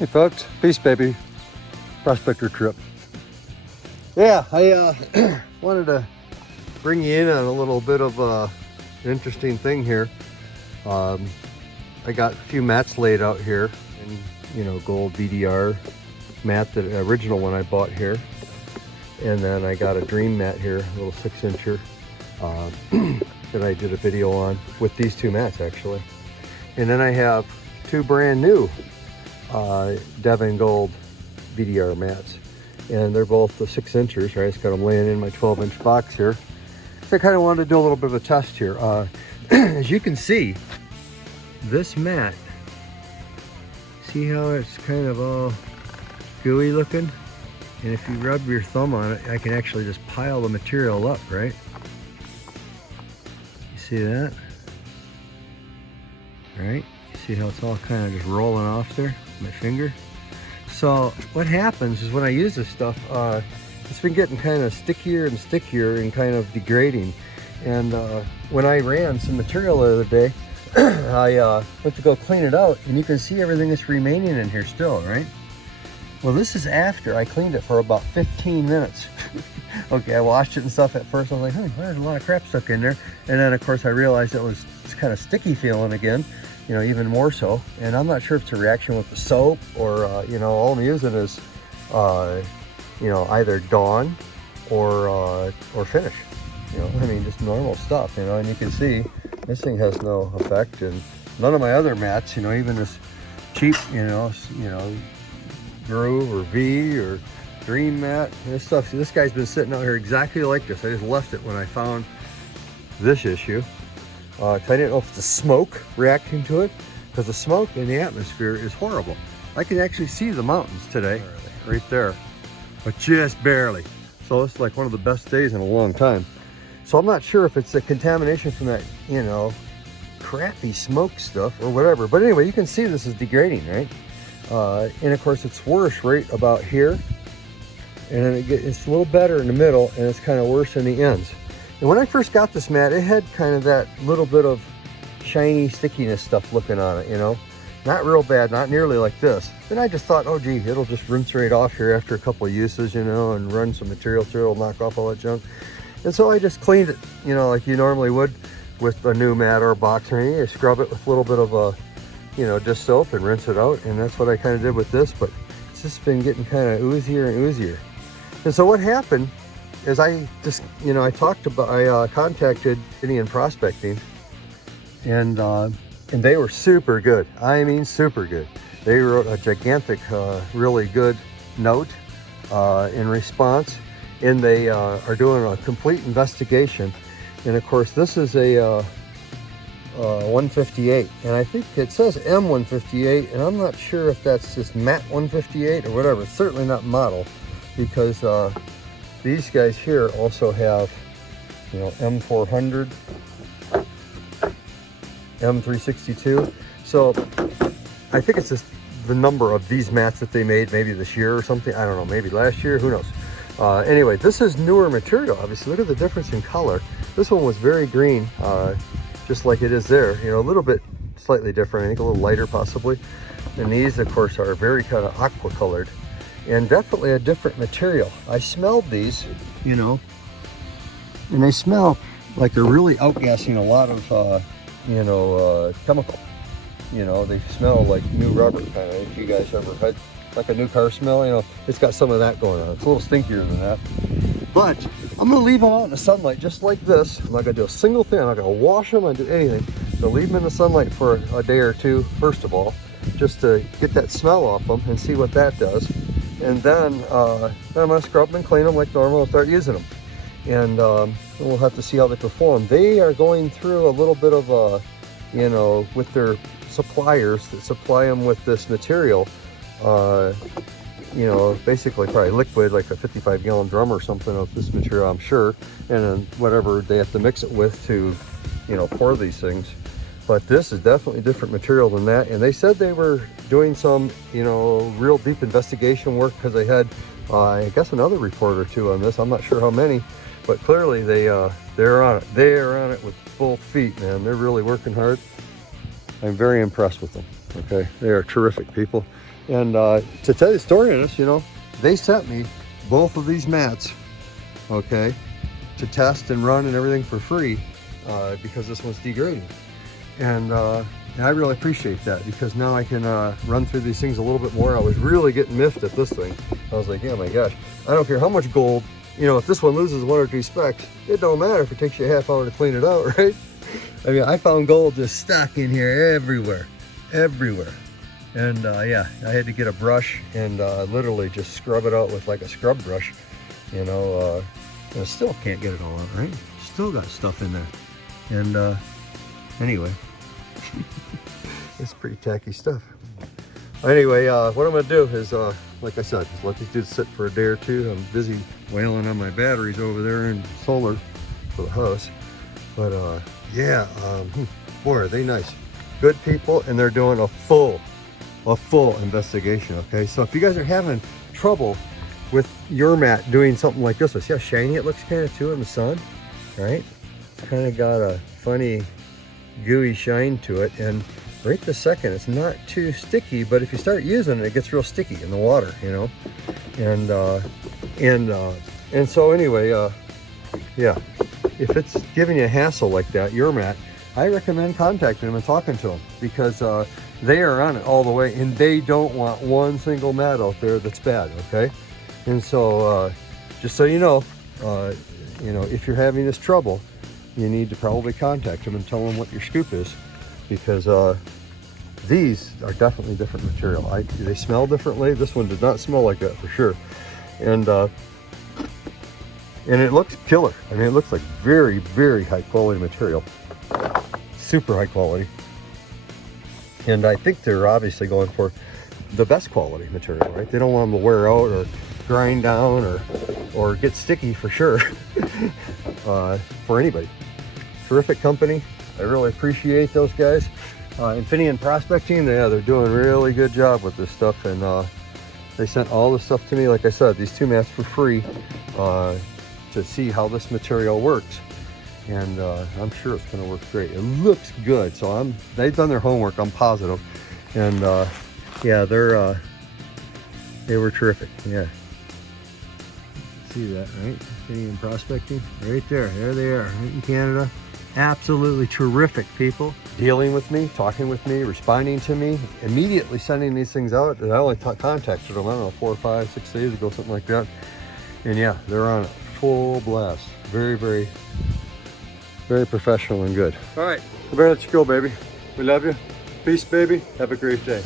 Hey folks, peace baby, prospector trip. Yeah, I wanted to bring you in on a little bit of an interesting thing here. I got a few mats laid out here, and Gold VDR mat, the original one I bought here, and then I got a dream mat here, a little 6-incher that I did a video on with these two mats actually, and then I have two brand new Devin Gold VDR mats, and they're both the 6-inchers, right? I just got them laying in my 12-inch box here. So I kind of wanted to do a little bit of a test here. As you can see, this mat, see how it's kind of all gooey looking? And if you rub your thumb on it, I can actually just pile the material up, right? You see that? Right? You see how it's all kind of just rolling off there, my finger? So what happens is when I use this stuff, it's been getting kind of stickier and stickier and kind of degrading. And when I ran some material the other day, I went to go clean it out, and you can see everything that's remaining in here still, right? Well, this is after I cleaned it for about 15 minutes. Okay, I washed it and stuff at first. I was like, there's a lot of crap stuck in there. And then of course I realized it's kind of sticky feeling again, even more so. And I'm not sure if it's a reaction with the soap or, all I'm using is, either Dawn or Finish. Just normal stuff, and you can see this thing has no effect. And none of my other mats, even this cheap, Groove or V or Dream mat, this stuff. This guy's been sitting out here exactly like this. I just left it when I found this issue. I didn't know if it's the smoke reacting to it, because the smoke in the atmosphere is horrible. I can actually see the mountains today, right there, but just barely. So it's like one of the best days in a long time. So I'm not sure if it's the contamination from that, crappy smoke stuff or whatever. But anyway, you can see this is degrading, right? And of course it's worse right about here. And then it's a little better in the middle, and it's kind of worse in the ends. And when I first got this mat, it had kind of that little bit of shiny stickiness stuff looking on it, Not real bad, not nearly like this. Then I just thought, oh gee, it'll just rinse right off here after a couple of uses, and run some material through it, it'll knock off all that junk. And so I just cleaned it, like you normally would with a new mat or a box or anything. I scrub it with a little bit of a, dish soap and rinse it out. And that's what I kind of did with this, but it's just been getting kind of oozier and oozier. And so what happened is I just, I contacted Indian Prospecting, and they were super good. I mean, super good. They wrote a gigantic, really good note in response, and they are doing a complete investigation. And of course, this is a 158, and I think it says M158, and I'm not sure if that's just mat 158 or whatever. It's certainly not model, because these guys here also have, M400, M362. So I think it's just the number of these mats that they made, maybe this year or something. I don't know, maybe last year, who knows. Anyway, this is newer material, obviously. Look at the difference in color. This one was very green, just like it is there, a little bit slightly different, I think a little lighter possibly. And these, of course, are very kind of aqua colored, and definitely a different material. I smelled these, and they smell like they're really outgassing a lot of, chemical. They smell like new rubber, kind of. If you guys ever had like a new car smell, it's got some of that going on. It's a little stinkier than that. But I'm gonna leave them out in the sunlight just like this. I'm not gonna do a single thing. I'm not gonna wash them, I'm not gonna do anything. So leave them in the sunlight for a day or two, first of all, just to get that smell off them and see what that does. And then I'm gonna scrub them and clean them like normal and start using them. And we'll have to see how they perform. They are going through a little bit of a, with their suppliers that supply them with this material, basically probably liquid, like a 55-gallon drum or something of this material, I'm sure, and then whatever they have to mix it with to, pour these things. But this is definitely different material than that. And they said they were doing some, real deep investigation work, because they had, I guess, another report or two on this. I'm not sure how many, but clearly they're on it. They are on it with full feet, man. They're really working hard. I'm very impressed with them. Okay, they are terrific people. And to tell you the story of this, you know, they sent me both of these mats, okay, to test and run and everything for free because this one's degrading. And I really appreciate that, because now I can run through these things a little bit more. I was really getting miffed at this thing. I was like, oh my gosh, I don't care how much gold, you know, if this one loses 1 or 2 specks, it don't matter if it takes you a half hour to clean it out, right? I mean, I found gold just stuck in here everywhere. And yeah, I had to get a brush and literally just scrub it out with like a scrub brush, you know, and I still can't get it all out, right? Still got stuff in there. And anyway, it's pretty tacky stuff. Anyway, what I'm gonna do is, like I said, just let these dudes sit for a day or two. I'm busy wailing on my batteries over there in solar for the house. But yeah, boy, are they nice. Good people, and they're doing a full investigation, okay? So if you guys are having trouble with your mat doing something like this, see how shiny it looks kind of too in the sun, right? It's kind of got a funny gooey shine to it, and right this second it's not too sticky, but if you start using it, it gets real sticky in the water, you know. And so anyway, yeah, if it's giving you a hassle like that, your mat, I recommend contacting them and talking to them, because they are on it all the way, and they don't want one single mat out there that's bad, okay? And so just so you know, if you're having this trouble, you need to probably contact them and tell them what your scoop is, because these are definitely different material. They smell differently. This one did not smell like that for sure. And it looks killer. I mean, it looks like very, very high quality material. Super high quality. And I think they're obviously going for the best quality material, right? They don't want them to wear out or grind down or get sticky for sure. For anybody. Terrific company. I really appreciate those guys. Infineon Prospecting, they're doing a really good job with this stuff, and they sent all this stuff to me, like I said, these 2 mats for free, to see how this material works. And I'm sure it's going to work great. It looks good, so they've done their homework, I'm positive. And yeah, they were terrific. Yeah, see that, right? Infineon Prospecting, right there they are, right in Canada. Absolutely terrific people, dealing with me, talking with me, responding to me, immediately sending these things out. And I only contacted them, I don't know, 4 or 5, 6 days ago, something like that. And yeah, they're on it, full blast. Very, very, very professional and good. All right, I better let you go, baby. We love you. Peace, baby. Have a great day.